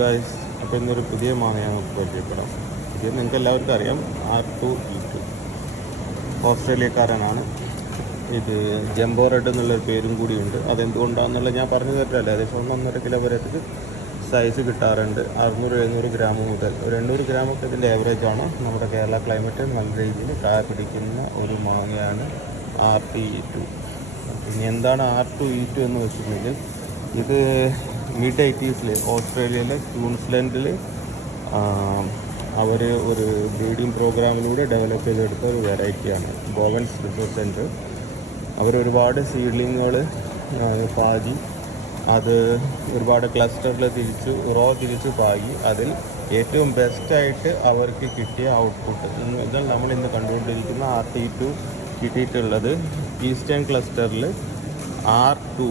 Guys, അപ്പോൾ ഇന്നൊരു പുതിയ മാങ്ങയെ നമുക്ക് പരിചയപ്പെടാം. ഇത് നിങ്ങൾക്ക് എല്ലാവർക്കും അറിയാം, R2E2 ഓസ്ട്രേലിയക്കാരനാണ്. ഇത് ജംബോ റെഡ് എന്നുള്ളൊരു പേരും കൂടിയുണ്ട്. അതെന്തുകൊണ്ടാണെന്നുള്ളത് ഞാൻ പറഞ്ഞു തരത്തില്ല. ഏകദേശം 1-1.5 കിലോ വരെയൊക്കെ സൈസ് കിട്ടാറുണ്ട്. 600-700 ഗ്രാം മുതൽ 800 ഗ്രാമൊക്കെ ഇതിൻ്റെ ആവറേജാണ്. നമ്മുടെ കേരള ക്ലൈമറ്റ് നല്ല രീതിയിൽ കായ പിടിക്കുന്ന ഒരു മാങ്ങയാണ് R2E2. ഇനി എന്താണ് R2E2 എന്ന് വെച്ചിട്ടുണ്ടെങ്കിൽ, ഇത് മിഡ് 80s ഓസ്ട്രേലിയയിലെ ക്യൂൻസ്ലാൻഡിൽ അവർ ഒരു ബ്രീഡിംഗ് പ്രോഗ്രാമിലൂടെ ഡെവലപ്പ് ചെയ്തെടുത്ത ഒരു വെറൈറ്റിയാണ്. ബോവൻസ് റിസർച്ച് സെൻറ്റർ അവരൊരുപാട് സീഡ്ലിങ്ങുകൾ പാകി, അത് ഒരുപാട് ക്ലസ്റ്ററിൽ തിരിച്ച് പാകി, അതിൽ ഏറ്റവും ബെസ്റ്റായിട്ട് അവർക്ക് കിട്ടിയ ഔട്ട്പുട്ട് ഇതാണ് നമ്മൾ ഇന്ന് കണ്ടുകൊണ്ടിരിക്കുന്ന R2E2 കിട്ടിയിട്ടുള്ളത്. ഈസ്റ്റേൺ ക്ലസ്റ്ററിൽ R2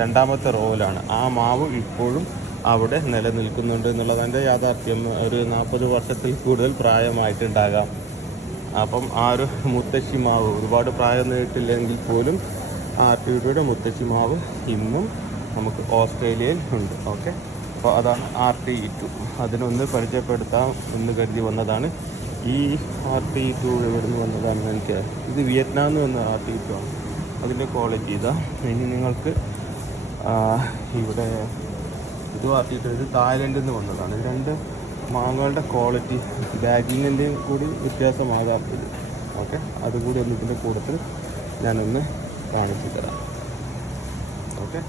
രണ്ടാമത്തെ റോയിലാണ്. ആ മാവ് ഇപ്പോഴും അവിടെ നിലനിൽക്കുന്നുണ്ട് എന്നുള്ളതിൻ്റെ യാഥാർത്ഥ്യം. ഒരു 40 വർഷത്തിൽ കൂടുതൽ പ്രായമായിട്ടുണ്ടാകാം. അപ്പം ആ ഒരു മുത്തശ്ശി മാവ്, ഒരുപാട് പ്രായം നേരിട്ടില്ലെങ്കിൽ പോലും R2E2 മുത്തശ്ശി മാവ് ഇന്നും നമുക്ക് ഓസ്ട്രേലിയയിൽ ഉണ്ട്. ഓക്കെ, അപ്പോൾ അതാണ് R2E2. അതിനൊന്ന് പരിചയപ്പെടുത്താം എന്ന് കരുതി വന്നതാണ്. ഈ R2E2 എവിടെ നിന്ന് വന്നതാണെന്ന് എനിക്ക്, ഇത് വിയറ്റ്നാമിൽ നിന്ന് വന്ന R2E2 ആണ്. അതിൻ്റെ ക്വാളിറ്റി ഇതാ. ഇനി നിങ്ങൾക്ക് ഇവിടെ ഇത് R2E2, ഇത് തായ്ലൻഡിൽ നിന്ന് വന്നതാണ്. ഇത് രണ്ട് മാങ്ങകളുടെ ക്വാളിറ്റി ബാഗിങ്ങിൻ്റെയും കൂടി വ്യത്യാസമാകാം ഇത്. ഓക്കെ, അതുകൂടി ഒന്ന് ഇതിൻ്റെ കൂട്ടത്തിൽ ഞാനൊന്ന് കാണിച്ചു തരാം. ഓക്കെ.